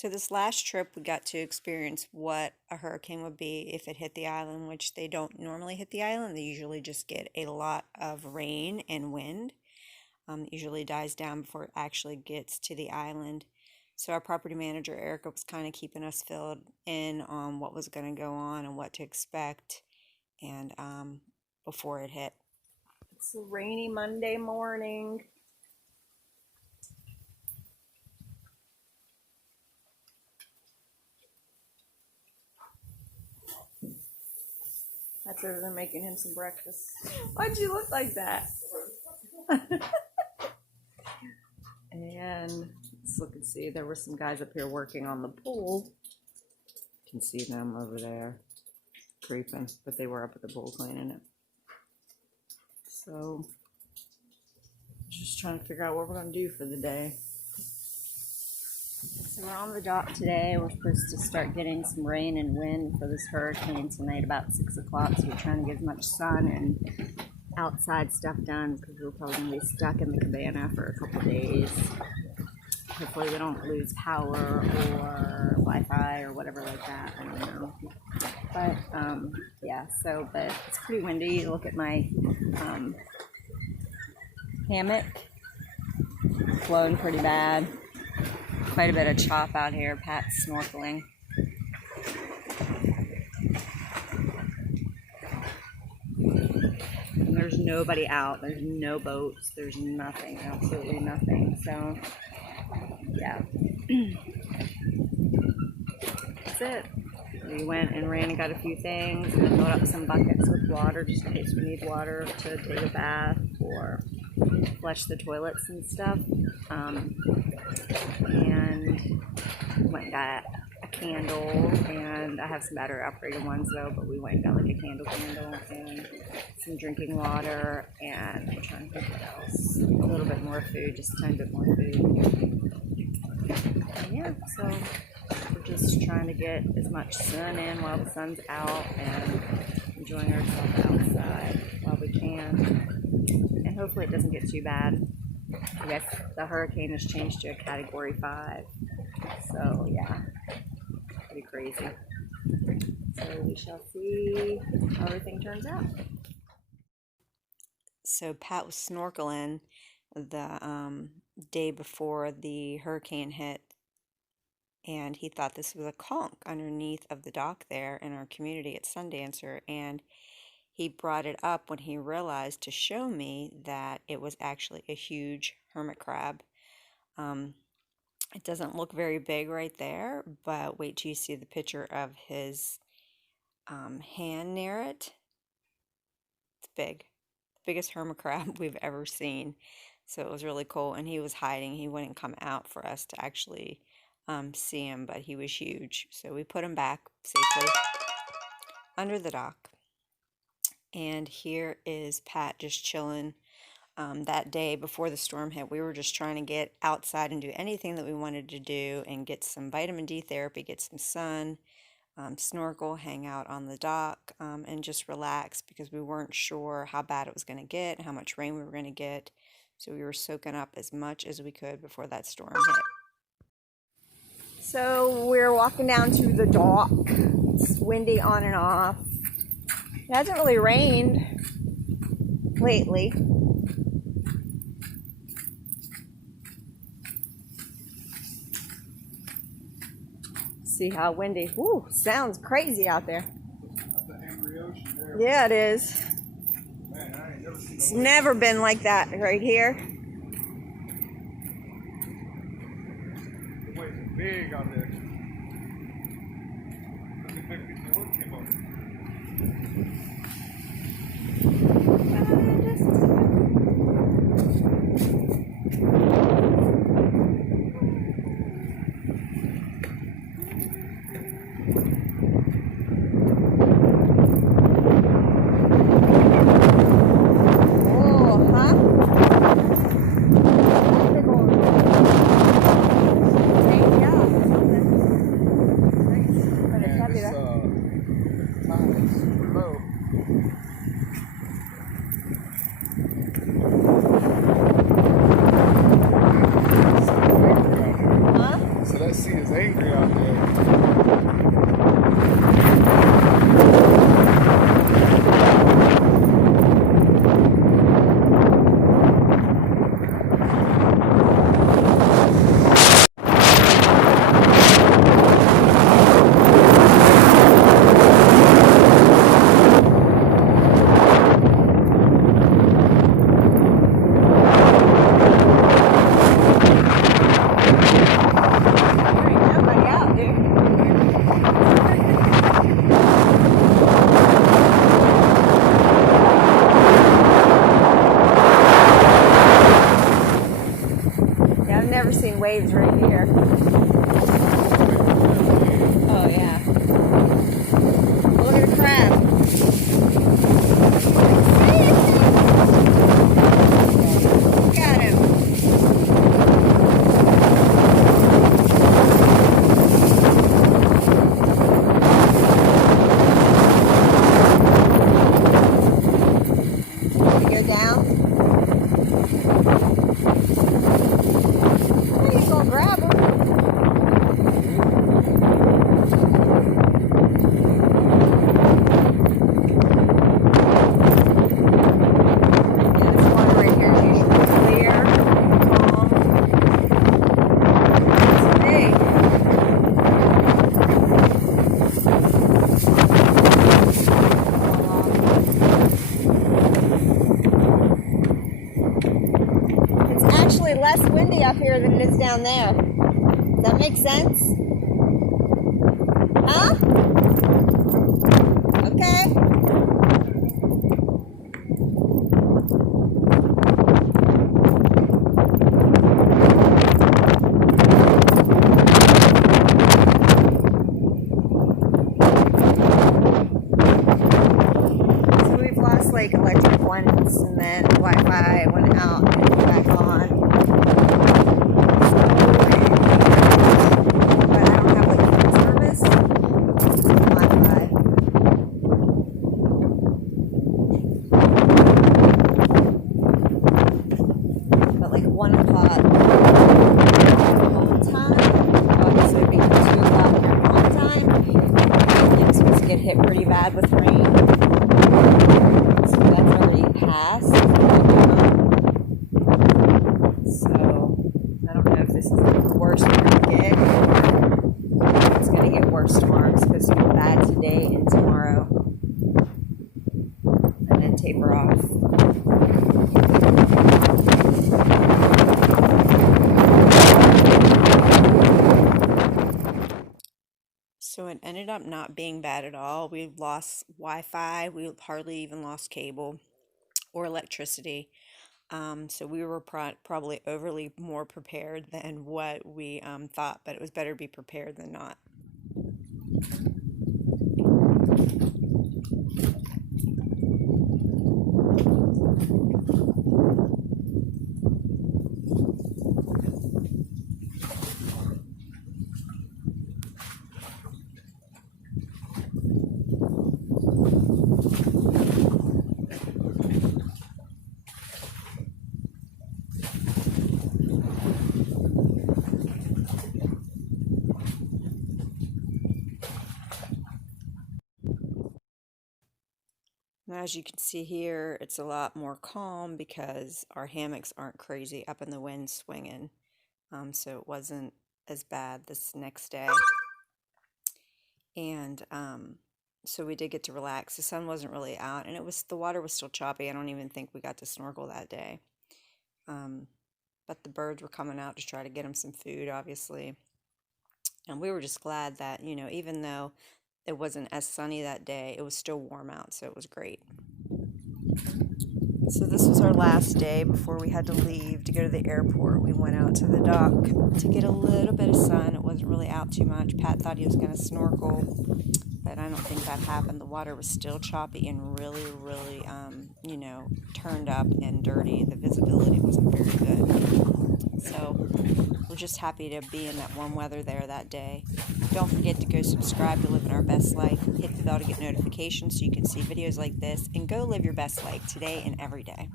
So this last trip, we got to experience what a hurricane would be if it hit the island, which they don't normally hit the island. They usually just get a lot of rain and wind. It usually dies down before it actually gets to the island. So our property manager, Erica, was kind of keeping us filled in on what was going to go on and what to expect and before it hit. It's a rainy Monday morning. That's over there making him some breakfast. Why'd you look like that? And let's look and see. There were some guys up here working on the pool. You can see them over there creeping, but they were up at the pool cleaning it. So, just trying to figure out what we're going to do for the day. So we're on the dock today. We're supposed to start getting some rain and wind for this hurricane tonight about 6 o'clock. So we're trying to get as much sun and outside stuff done because we're probably going to be stuck in the cabana for a couple days. Hopefully we don't lose power or Wi-Fi or whatever like that. I don't know. But yeah, but it's pretty windy. Look at my hammock. Blowing pretty bad. Quite a bit of chop out here. Pat's snorkeling. And there's nobody out. There's no boats. There's nothing. Absolutely nothing. So, yeah. That's it. We went and ran and got a few things and filled up some buckets with water just in case we need water to take a bath or flush the toilets and stuff. And went and got a candle, and I have some battery operated ones though, but we went and got like a candle and some drinking water, and I'm trying to think what else. A little bit more food, just a tiny bit more food. And yeah, so we're just trying to get as much sun in while the sun's out and enjoying ourselves outside while we can. And hopefully it doesn't get too bad. I guess the hurricane has changed to a Category 5. So, yeah, pretty crazy. So, we shall see how everything turns out. So, Pat was snorkeling the day before the hurricane hit, and he thought this was a conch underneath of the dock there in our community at Sundancer, and he brought it up when he realized to show me that it was actually a huge hermit crab. It doesn't look very big right there, but wait till you see the picture of his hand near it. It's big. The biggest hermit crab we've ever seen. So it was really cool, and he was hiding. He wouldn't come out for us to actually see him, but he was huge. So we put him back safely under the dock. And here is Pat just chilling. That day before the storm hit, we were just trying to get outside and do anything that we wanted to do and get some vitamin D therapy, get some sun, snorkel, hang out on the dock, and just relax because we weren't sure how bad it was going to get, how much rain we were going to get. So we were soaking up as much as we could before that storm hit. So we're walking down to the dock. It's windy on and off. It hasn't really rained lately. See how windy. Woo, sounds crazy out there. Yeah, it is. It's never been like that right here. The waves are big out there. that sea is angry out there. I've never seen waves right here. Oh yeah. Look at the crab. Look at him. You go down. You go grab him. This water right here is usually clear, calm. It's big. It's actually less windy up here than it is down there. Does that make sense? Huh? Okay. So we've lost like electric once, and then Wi-Fi went out and came back on. But I don't have like phone service. Wi-Fi. But like 1 o'clock home time, obviously it'd be 2 o'clock their home time. It's supposed to get hit pretty bad with rain. So that's already passed. So I don't know if this is the worst we're going to get. It's going to get worse tomorrow. It's supposed to be bad today and tomorrow. And then taper off. So it ended up not being bad at all. We lost Wi-Fi. We hardly even lost cable or electricity. So we were probably overly more prepared than what we thought, but it was better to be prepared than not. Now, as you can see here, it's a lot more calm because our hammocks aren't crazy up in the wind swinging. So it wasn't as bad this next day. And so we did get to relax. The sun wasn't really out, and the water was still choppy. I don't even think we got to snorkel that day. But the birds were coming out to try to get them some food, obviously. And we were just glad that, even though it wasn't as sunny that day, it was still warm out, so it was great. So this was our last day before we had to leave to go to the airport. We went out to the dock to get a little bit of sun. It wasn't really out too much. Pat thought he was going to snorkel, but I don't think that happened. The water was still choppy and really, really, turned up and dirty. The visibility wasn't very good. So we're just happy to be in that warm weather there that day. Don't forget to go subscribe to Livin Our Best Life. Hit the bell to get notifications so you can see videos like this. And go live your best life today and every day.